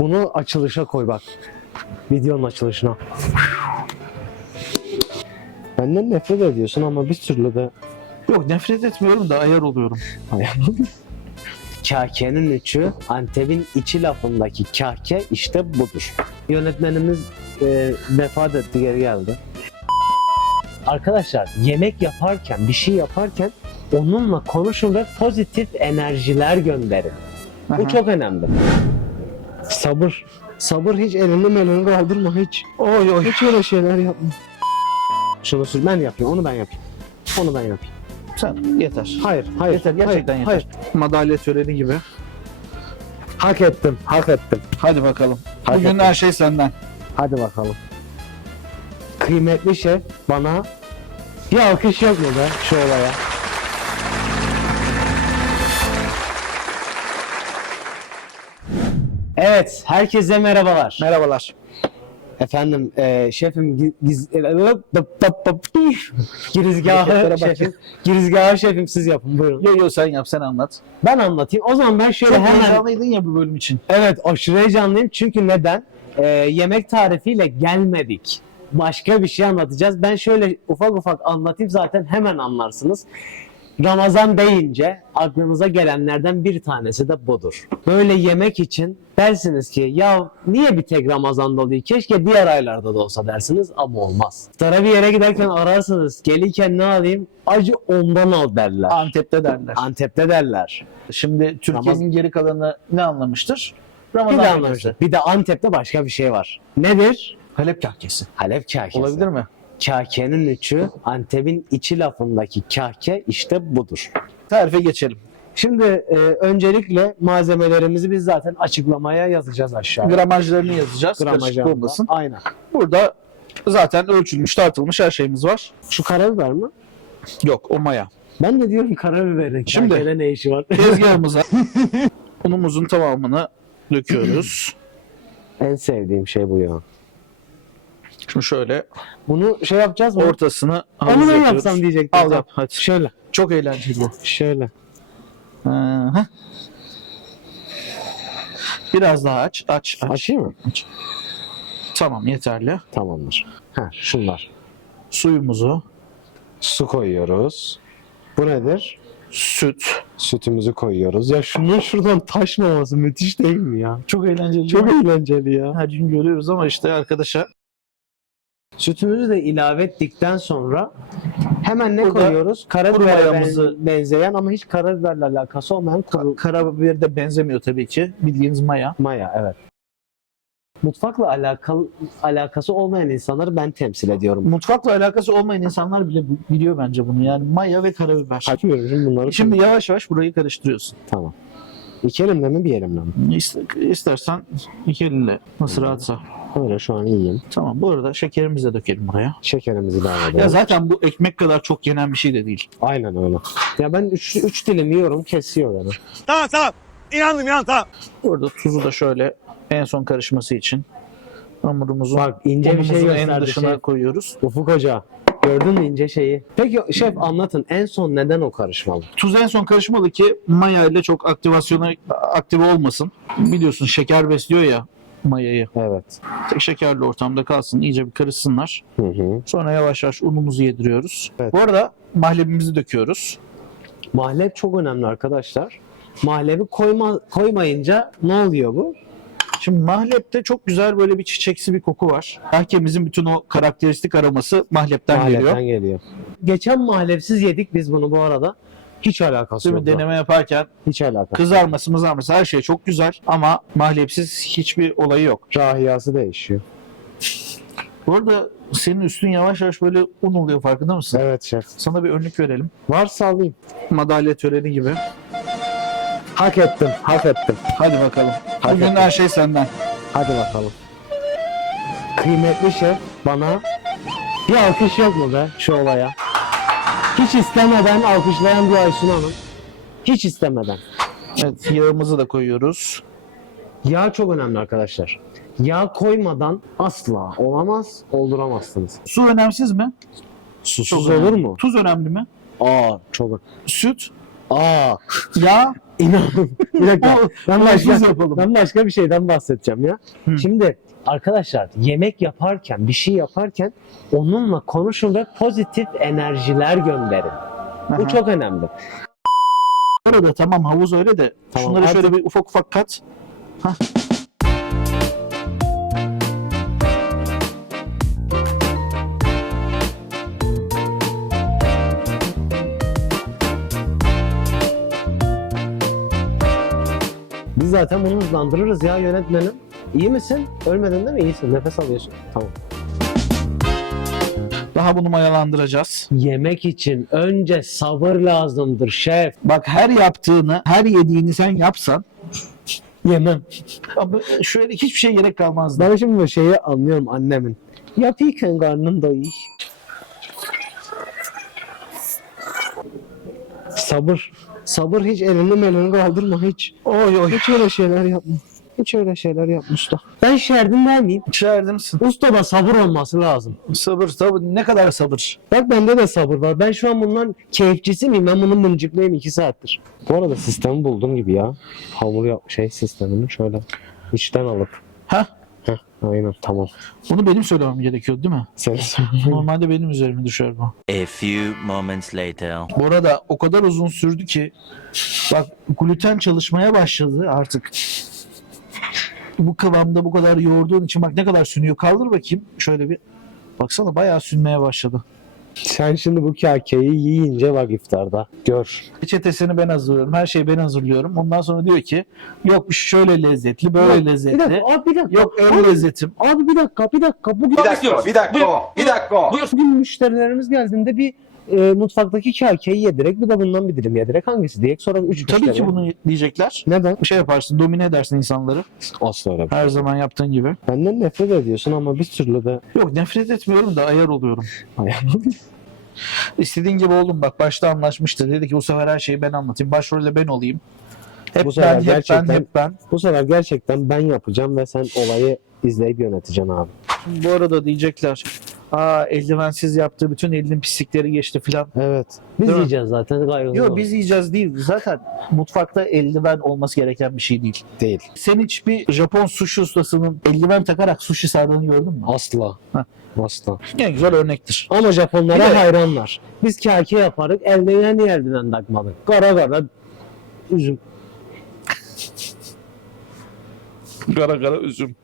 Bunu açılışa koy bak. Videonun açılışına. Benden nefret ediyorsun ama bir türlü de Yok nefret etmiyorum da ayar oluyorum. Kahke'nin üçü Antep'in içi lafındaki kahke işte budur. Yönetmenimiz e, vefat etti geri geldi. Arkadaşlar yemek yaparken bir şey yaparken onunla konuşun ve pozitif enerjiler gönderin. Bu çok önemli. Sabır. Sabır hiç elini melini kaldırma hiç. Oy oy. Hiç öyle şeyler yapma. Şunu sür ben yapayım onu ben yapayım. Onu ben yapayım. Sen yeter. Hayır hayır. Yeter, gerçekten hayır, yeter. Hayır. Madalya töreni gibi. Hak ettim hak ettim. Hadi bakalım. Hak Bugün ettim. her şey senden. Hadi bakalım. Kıymetli şef bana bir alkış mu be şu olaya? Evet, herkese merhabalar. Merhabalar. Efendim, e, şefim gi- giz, girizgahı Hareketlere bak. şefim, girizgahı şefim siz yapın buyurun. Yo yo sen yap sen anlat. Ben anlatayım. O zaman ben şöyle Çok hemen heyecanlıydın ya bu bölüm için. Evet aşırı heyecanlıyım çünkü neden? Ee, yemek tarifiyle gelmedik. Başka bir şey anlatacağız. Ben şöyle ufak ufak anlatayım zaten hemen anlarsınız. Ramazan deyince aklınıza gelenlerden bir tanesi de budur. Böyle yemek için dersiniz ki ya niye bir tek Ramazan'da oluyor? Keşke diğer aylarda da olsa dersiniz ama olmaz. İftara bir yere giderken ararsınız. Gelirken ne alayım? Acı ondan al derler. Antep'te derler. Antep'te derler. Şimdi Türkiye'nin Ramazan- geri kalanı ne anlamıştır? Bir Ramazan de gecesi. anlamışlar. Bir de Antep'te başka bir şey var. Nedir? Halep kahkesi. Halep kahkesi. Olabilir mi? Kahkenin üçü Antep'in içi lafındaki kahke işte budur. Tarife geçelim. Şimdi e, öncelikle malzemelerimizi biz zaten açıklamaya yazacağız aşağıya. Gramajlarını yazacağız. Karışık Gramajı olmasın. Aynen. Burada zaten ölçülmüş, tartılmış her şeyimiz var. Şu karabiber mi? Yok o maya. Ben de diyorum karabiberin Şimdi- kahkede ne işi var? Tezgahımıza unumuzun tamamını döküyoruz. en sevdiğim şey bu ya. Şimdi şöyle Bunu şey yapacağız mı? ortasını Onu ben yapsam diyecektim. Al yap hadi. Şöyle. Çok eğlenceli bu. Şöyle. Hı hı. Biraz daha aç, aç, aç. Açayım mı? Tamam yeterli. Tamamdır. Ha, şunlar. Suyumuzu, Su koyuyoruz. Bu nedir? süt. Sütümüzü koyuyoruz. Ya şunun şuradan taşmaması müthiş değil mi ya? Çok eğlenceli. Çok eğlenceli ya. her gün görüyoruz ama işte arkadaşa Sütümüzü de ilave ettikten sonra hemen ne Burada koyuyoruz? Karabibere kuru ben- benzeyen ama hiç karabiberle alakası olmayan kuru karabiber de benzemiyor tabii ki. Bildiğiniz maya. maya evet. Mutfakla alakalı alakası olmayan insanları ben temsil ediyorum. Mutfakla alakası olmayan insanlar bile biliyor bence bunu. Yani maya ve karabiber. Açmıyorum şimdi bunları. Şimdi yavaş yavaş burayı karıştırıyorsun. tamam. İki elimle mi bir elimle mi? İst- İstersen iki elinle nasıl rahatsa. Öyle şu an iyiyim. Tamam bu arada şekerimizi de dökelim buraya. Şekerimizi ilave edelim. Ya zaten bu ekmek kadar çok yenen bir şey de değil. Aynen öyle. Ya ben üç, üç dilim yiyorum kesiyor beni. Tamam tamam. İnandım inandım tamam. Burada tuzu da şöyle en son karışması için hamurumuzun Bak ince bir şey unumuzun en gösterdi dışına şef. koyuyoruz. Ufuk Hoca. Gördün mü ince şeyi? Peki şef anlatın en son neden o karışmalı? Tuz en son karışmalı ki maya ile çok aktivasyona aktive olmasın. Biliyorsun şeker besliyor ya mayayı. Evet. Tek şekerli ortamda kalsın, iyice bir karışsınlar. Hı hı. Sonra yavaş yavaş unumuzu yediriyoruz. Evet. Bu arada mahlebimizi döküyoruz. Mahlep çok önemli arkadaşlar. Mahlebi koyma, koymayınca ne oluyor bu? Şimdi mahlepte çok güzel böyle bir çiçeksi bir koku var. Kahkemizin bütün o karakteristik aroması mahlepten Mahlepten geliyor. geliyor. Geçen mahlepsiz yedik biz bunu bu arada. Hiç alakası Değil mi? yok. Deneme yaparken Hiç alakası. kızarması mızarması her şey çok güzel ama mahlepsiz hiçbir olayı yok. Rahiyası değişiyor. Bu arada senin üstün yavaş yavaş böyle un oluyor farkında mısın? Evet şef. Sana bir örnek verelim. Varsa alayım. Madalya töreni gibi. Hak ettim. Hak ettim. Hadi bakalım. Hadi Bugün bakalım. her şey senden. Hadi bakalım. Kıymetli şef bana bir alkış yok mu be şu olaya? Hiç istemeden alkışlayan bir Aysun Hanım. Hiç istemeden. Evet, yağımızı da koyuyoruz. Yağ çok önemli arkadaşlar. Yağ koymadan asla olamaz, olduramazsınız. Su önemsiz mi? Susuz Çok olur önemli. mu? Tuz önemli mi? Aa çok. Süt Aa, Ya inan. bir dakika. ben, başka, yapalım. ben başka bir şeyden bahsedeceğim ya. Hı. Şimdi arkadaşlar yemek yaparken, bir şey yaparken onunla konuşun ve pozitif enerjiler gönderin. Bu Aha. çok önemli. Bu arada tamam havuz öyle de Tamam, şunları artık- şöyle bir ufak ufak kat. Hah. Zaten bunu hızlandırırız ya yönetmenim. İyi misin? Ölmedin değil mi? İyisin. Nefes alıyorsun. Tamam. Daha bunu mayalandıracağız. Yemek için önce sabır lazımdır şef. Bak her yaptığını, her yediğini sen yapsan Yemem. ama şöyle hiçbir şey gerek kalmazdı. Ben şimdi bu şeyi anlıyorum annemin. Yapıyken karnın doyuyor. Sabır. Sabır hiç elini melini kaldırma hiç. Oy oy. Hiç öyle şeyler yapma. Hiç öyle şeyler yapma usta. Ben şerdim der miyim? İçeride misin? Usta da sabır olması lazım. Sabır sabır. Ne kadar sabır. Bak bende de sabır var. Ben şu an bundan keyifçisi miyim? Ben bunu mıncıklayayım iki saattir. Bu arada sistemi buldum gibi ya. Hamur yap şey sistemini şöyle içten alıp. Ha? Heh, aynen tamam. Bunu benim söylemem gerekiyordu değil mi? Sen Normalde benim üzerime düşer bu. A few moments later. Bu arada o kadar uzun sürdü ki bak gluten çalışmaya başladı artık. Bu kıvamda bu kadar yoğurduğun için bak ne kadar sünüyor. Kaldır bakayım şöyle bir. Baksana bayağı sünmeye başladı. Sen şimdi bu kakeyi yiyince bak iftarda. Gör. Reçetesini ben hazırlıyorum. Her şeyi ben hazırlıyorum. Ondan sonra diyor ki yok şöyle lezzetli, böyle Yok, Bir lezzetli. dakika, abi bir dakika. Yok ön Abi, lezzetim. Abi bir dakika, bir dakika. Bugün, Bir dakika, bir dakika, bir dakika. bugün müşterilerimiz geldiğinde bir e, mutfaktaki kakeyi yedirek bir de bundan bir dilim yedirek hangisi diyek sonra üç Tabii ki bunu diyecekler. Neden? Bir şey yaparsın, domine edersin insanları. Asla öyle. Her zaman yaptığın gibi. Benden nefret ediyorsun ama bir türlü de Yok nefret etmiyorum da ayar oluyorum. ayağım. İstediğin gibi oğlum bak başta anlaşmıştı. Dedi ki bu sefer her şeyi ben anlatayım. Başrolde ben olayım. Hep Bu sefer ben, hep gerçekten- ben, hep ben. Bu sefer gerçekten ben yapacağım ve sen olayı izleyip yöneteceksin abi. Bu arada diyecekler. Aa eldivensiz yaptığı bütün elinin pislikleri geçti filan. Evet. Biz Değil mi? yiyeceğiz zaten gayrı. Yok biz yiyeceğiz değil. Zaten mutfakta eldiven olması gereken bir şey değil. değil. Sen hiç bir Japon sushi ustasının eldiven takarak sushi sardığını gördün mü? Asla. Heh. Asla. En güzel örnektir. Ama Japonlara Bir de- hayranlar. Biz kake yaparık, eldiven niye eldiven takmadık? Kara kara üzüm. Kara kara üzüm.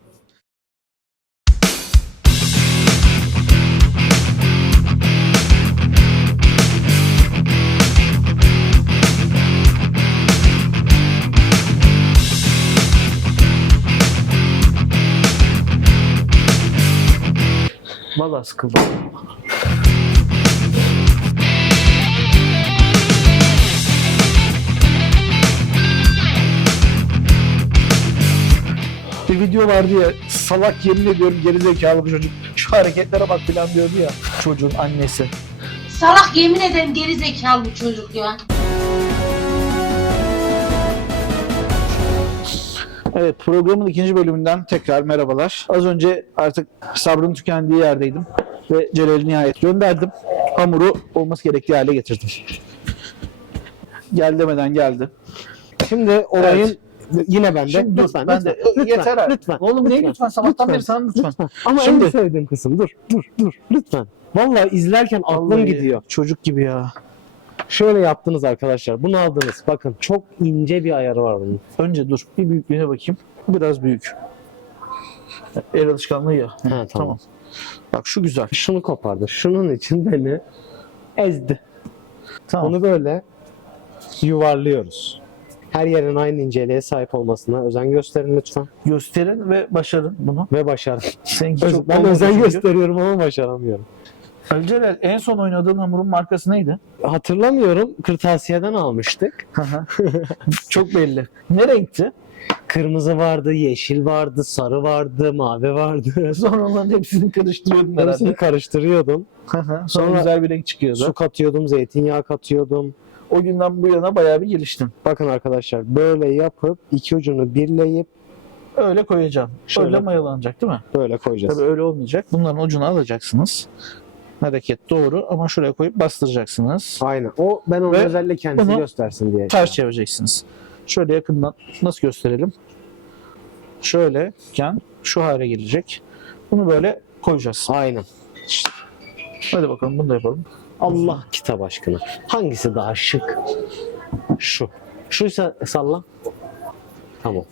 Vallahi sıkıldım. Bir video vardı ya salak yemin ediyorum gerizekalı bir çocuk. Şu hareketlere bak filan diyordu ya çocuğun annesi. Salak yemin ederim geri zekalı bu çocuk ya. Evet programın ikinci bölümünden tekrar merhabalar. Az önce artık sabrın tükendiği yerdeydim ve Celal'i nihayet gönderdim. Hamuru olması gerektiği hale getirdim. Gel demeden geldi. Şimdi olayın yine bende. Şimdi lütfen, ben lütfen, de- lütfen, yeter artık. lütfen. Oğlum ne lütfen? Sabahtan beri sana lütfen. Ama Şimdi- en sevdiğim kısım. Dur, dur, dur. Lütfen. Vallahi izlerken aklım Vallahi gidiyor. Çocuk gibi ya. Şöyle yaptınız arkadaşlar. Bunu aldınız. Bakın çok ince bir ayarı var bunun. Önce dur bir büyüklüğüne bakayım. Biraz büyük. El alışkanlığı ya. tamam. tamam. Bak şu güzel. Şunu kopardı. Şunun için beni ezdi. Tamam. Onu böyle yuvarlıyoruz. Her yerin aynı inceliğe sahip olmasına özen gösterin lütfen. Gösterin ve başarın bunu. Ve başarın. Seninki çok ben özen gösteriyorum ama başaramıyorum. Ali Celal, en son oynadığın hamurun markası neydi? Hatırlamıyorum. Kırtasiyeden almıştık. çok belli. Ne renkti? Kırmızı vardı, yeşil vardı, sarı vardı, mavi vardı. Sonra onların hepsini karıştırıyordun Hepsini herhalde. karıştırıyordum. Sonra, Sonra- güzel bir renk çıkıyordu. Su katıyordum, zeytinyağı katıyordum. O günden bu yana bayağı bir geliştin. Bakın arkadaşlar böyle yapıp iki ucunu birleyip Öyle koyacağım. Şöyle. Öyle mayalanacak değil mi? böyle koyacağız. Tabii öyle olmayacak. Bunların ucunu alacaksınız. Hareket doğru ama şuraya koyup bastıracaksınız. Aynen. O ben onu Ve özellikle kendisi bunu göstersin diye. Ters çevireceksiniz. Şöyle yakından nasıl gösterelim? Şöyleken şu hale gelecek. Bunu böyle koyacağız. Aynen. Hadi bakalım bunu da yapalım. Allah kitap aşkına. Hangisi daha şık? Şu. Şuysa salla. Tamam.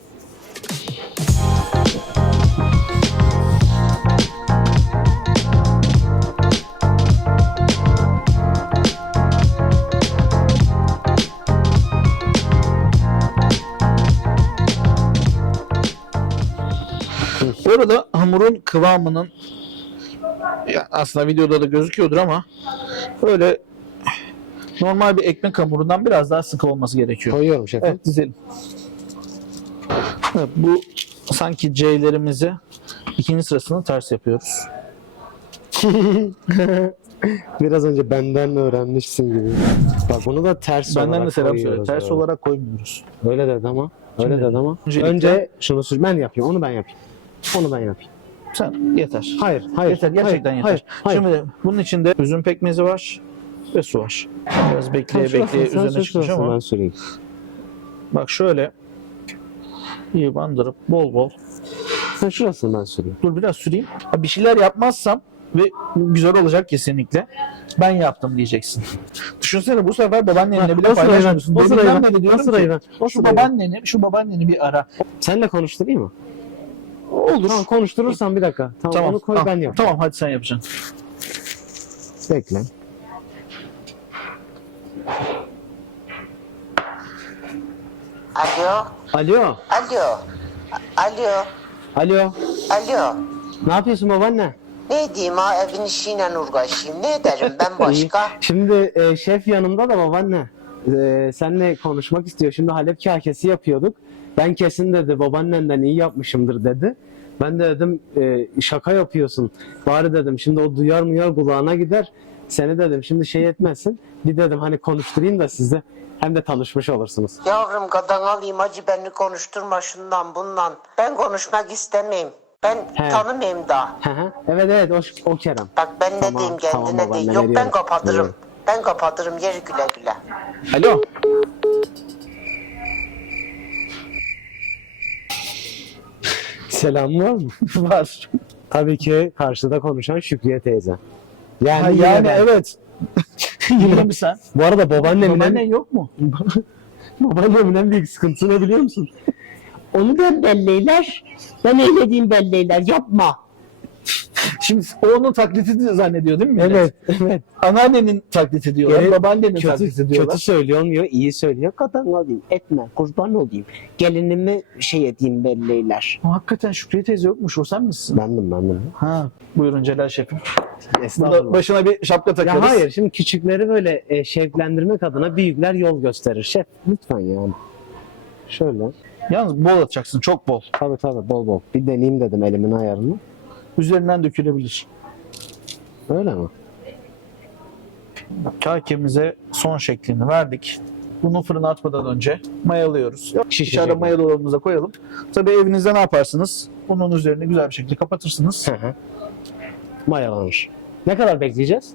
Hamurun kıvamının ya aslında videoda da gözüküyordur ama öyle normal bir ekmek hamurundan biraz daha sıkı olması gerekiyor. Koyuyorum şefim. Evet dizelim. Evet, bu sanki C'lerimizi ikinci sırasını ters yapıyoruz. Biraz önce benden öğrenmişsin gibi. Bak bunu da ters Benden de olarak selam söyle. koyuyoruz Ters böyle. olarak koymuyoruz. Öyle dedi ama. Öyle Şimdi, dedi ama. öncelikle- Önce şunu sür. Ben yapayım. Onu ben yapayım. Onu ben yapayım. Sen yeter. Hayır. Hayır. yeter gerçekten hayır, yeter. Hayır. hayır. Şimdi bunun içinde üzüm pekmezi var ve su var. Biraz bekleye bekleye sen üzerine sür, çıkmış ama Ben süreyim. bak şöyle iyi bandırıp bol bol Sen şurasını ben süreyim. dur biraz süreyim. Ha, Bir şeyler yapmazsam ve güzel olacak kesinlikle. Ben yaptım diyeceksin. Düşünsene bu sefer babaannenle bile O sırayı ben. paylaşmıyorsun. O sırayı ben. O sırayı ben. O şu sırayı ben. babaanneni, şu babaanneni bir ara. Senle konuşturayım mı? Olur. Tamam konuşturursan bir dakika. Tamam, onu koy tamam, ben yap. Tamam hadi sen yapacaksın. Bekle. Alo, Alo. alo, alo, Alo. alo. Ne yapıyorsun babaanne? Ne diyeyim ha evin işiyle uğraşayım. Ne ederim ben başka? Şimdi e, şef yanımda da babaanne. E, seninle konuşmak istiyor. Şimdi Halep kakesi yapıyorduk. Ben kesin dedi babaannenden iyi yapmışımdır dedi. Ben de dedim e, şaka yapıyorsun. Bari dedim şimdi o duyar muyar kulağına gider. Seni dedim şimdi şey etmesin. Bir dedim hani konuşturayım da size. Hem de tanışmış olursunuz. Yavrum gadan alayım acı beni konuşturma şundan bundan. Ben konuşmak istemeyim. Ben He. tanımayayım daha. Hı hı. evet evet o, o Kerem. Bak ben ne Tamam, diyeyim tamam kendine baba, ne Yok ben veriyorum? kapatırım. Ben kapatırım yeri güle güle. Alo. Selam var mı? Var. Tabii ki karşıda konuşan Şükriye teyze. Yani, Ha, yine yani ben. evet. Yine mi sen? Bu arada babaannemin Babaannen en, yok mu? babaannemin en büyük sıkıntısı ne biliyor musun? Onu da belleyler. Ben öyle diyeyim belleyler. Yapma. Şimdi o onun taklitini zannediyor değil mi? millet? Evet, evet. Anneannenin taklidi diyorlar, Evet, babaannenin taklidi Kötü, diyorlar. kötü söylüyor olmuyor, iyi söylüyor. Kadın olayım. Etme. Kurban olayım. Gelinimi şey edeyim belleyler. Ama hakikaten Şükriye teyze yokmuş, o sen misin? Bendim bendim. Ha, buyurun Celal Şefim. Estağfurullah. başına bir şapka Ya takarız. hayır şimdi küçükleri böyle e, şevklendirmek adına büyükler yol gösterir. Şef lütfen yani. Şöyle. Yalnız bol atacaksın, çok bol. Tabii tabii bol bol. Bir deneyeyim dedim elimin ayarını. Üzerinden dökülebilir. Öyle mi? Kakemize son şeklini verdik. Bunu fırına atmadan önce mayalıyoruz. Mi? maya dolabımıza koyalım. Tabii evinizde ne yaparsınız? Bunun üzerini güzel bir şekilde kapatırsınız. Hı hı. Mayalanmış. Ne kadar bekleyeceğiz?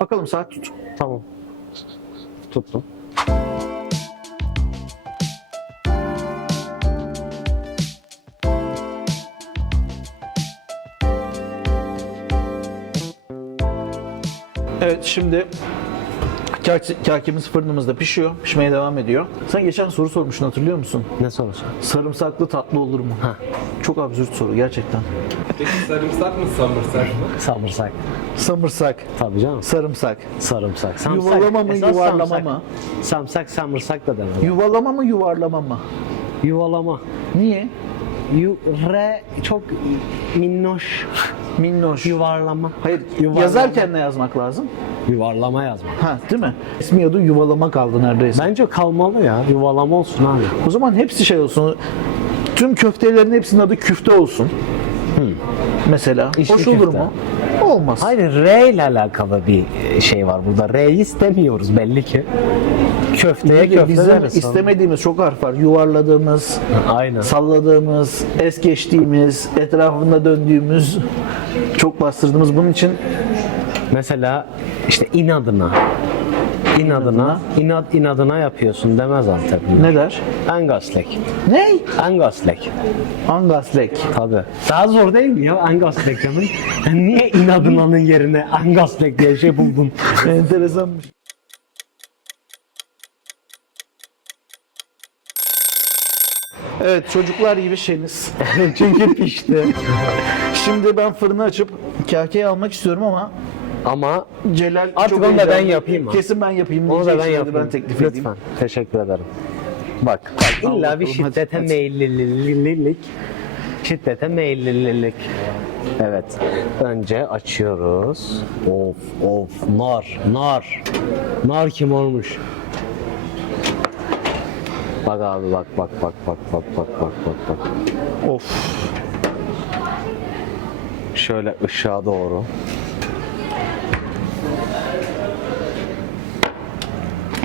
Bakalım saat tut. Tamam. Tuttum. Evet şimdi kakemiz fırınımızda pişiyor. Pişmeye devam ediyor. Sen geçen soru sormuştun hatırlıyor musun? Ne sorusu? Sarımsaklı tatlı olur mu? Çok absürt soru gerçekten. Peki sarımsak mı samırsak mı? Samırsak. Samırsak, Tabii canım. sarımsak. Sarımsak. Samsak. Yuvalama mı, Esas yuvarlama samsak. mı? Samsak, samırsak da denir. Yuvalama mı, yuvarlama mı? Yuvalama. Niye? Yu, re çok minnoş. Minnoş. Yuvarlama. Hayır, Yuvarlama. yazarken ne yazmak lazım? Yuvarlama yazma. Ha, değil mi? İsmi adı yuvalama kaldı neredeyse. Bence kalmalı ya. Yuvalama olsun abi. O zaman hepsi şey olsun. Tüm köftelerin hepsinin adı küfte olsun. mesela. İçli Hoş olur köfte. mu? Olmaz. Hayır R ile alakalı bir şey var burada. R'yi istemiyoruz belli ki. Köfteye de köfte bizim deriz. istemediğimiz çok harf var. Yuvarladığımız, Aynen. salladığımız, es geçtiğimiz, etrafında döndüğümüz, çok bastırdığımız. Bunun için Mesela işte inadına. İnadına, inat inadına yapıyorsun demez Antep'in. ne der? Angaslek. Ne? Angaslek. Angaslek. Tabii. Daha zor değil mi ya Angaslek demek? Niye inadına'nın yerine Angaslek diye şey buldun? Enteresanmış. Evet çocuklar gibi şeyiniz. Çünkü pişti. Şimdi ben fırını açıp kakeyi almak istiyorum ama Ama Celal Artık çok onu da ben heyecanlı. yapayım mı? Kesin ben yapayım. onu da ben yapayım. Ben teklif Lütfen. edeyim. Teşekkür ederim. Bak, illa bakalım, bir hadi, şiddete hadi. meyillilik. Şiddete meyillilik. Evet. Önce açıyoruz. Of of nar nar. Nar kim olmuş? Bak abi bak bak bak bak bak bak bak bak bak. Of. Şöyle ışığa doğru.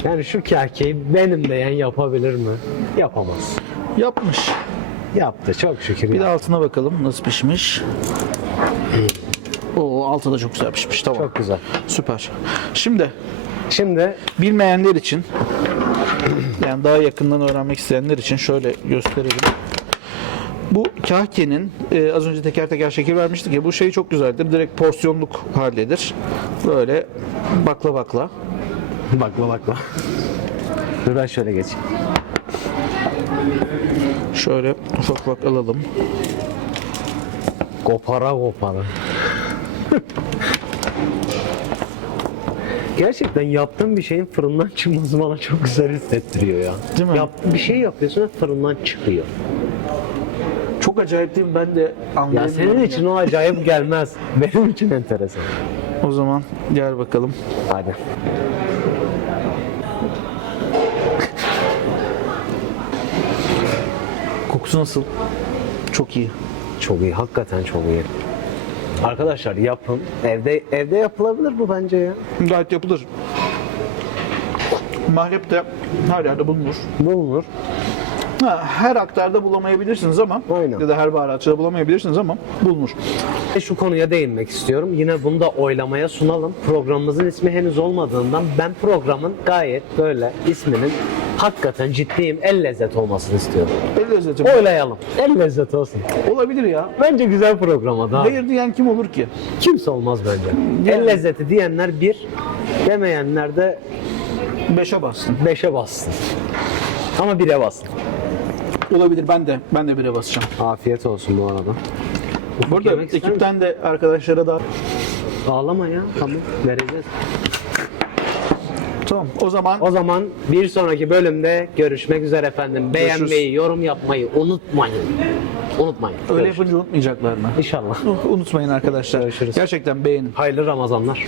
Yani şu kakeyi benim de yani yapabilir mi? Yapamaz. Yapmış. Yaptı çok şükür. Bir de yaptı. altına bakalım nasıl pişmiş. Oo altı da çok güzel pişmiş. Tamam. Çok güzel. Süper. Şimdi Şimdi bilmeyenler için yani daha yakından öğrenmek isteyenler için şöyle gösterelim. Bu kahkenin e, az önce teker teker şekil vermiştik ya bu şey çok güzeldir. Direkt porsiyonluk haldedir. Böyle bakla bakla. bakla bakla. Dur ben şöyle geçeyim. Şöyle ufak ufak alalım. Kopara kopara. Gerçekten yaptığım bir şeyin fırından çıkması bana çok güzel hissettiriyor ya. Değil mi? Yap, bir şey yapıyorsun ve fırından çıkıyor. Çok acayip değil mi? Ben de Ya anlayamıyorum. senin için o acayip gelmez. Benim için enteresan. O zaman gel bakalım. Hadi. Kokusu nasıl? Çok iyi. Çok iyi, hakikaten çok iyi. Arkadaşlar yapın. Evde evde yapılabilir bu bence ya. Gayet yapılır. Mahlep de her yerde bulunur. Bulunur. Ha, her aktarda bulamayabilirsiniz ama Aynen. ya da her baharatçıda bulamayabilirsiniz ama bulunur. Ve Şu konuya değinmek istiyorum. Yine bunu da oylamaya sunalım. Programımızın ismi henüz olmadığından ben programın gayet böyle isminin hakikaten ciddiyim el lezzet olmasını istiyorum. El lezzeti Oylayalım. El lezzet olsun. olabilir ya. Bence güzel program adı. ha. Hayır diyen kim olur ki? Kimse olmaz bence. Yani. El lezzeti diyenler bir, demeyenler de Beşe bastın. beşe bassın. Ama bire bassın. Olabilir ben de ben de bire basacağım. Afiyet olsun bu arada. Bu arada yemek ister ekipten de arkadaşlara da Ağlama ya. Tamam. Vereceğiz. Tamam o zaman O zaman bir sonraki bölümde görüşmek üzere efendim. Beğenmeyi, yorum yapmayı unutmayın. Unutmayın. öyle Görüşürüz. yapınca unutmayacaklar mı? İnşallah. Unutmayın arkadaşlar. Görüşürüz. Gerçekten beğenin. Hayırlı Ramazanlar.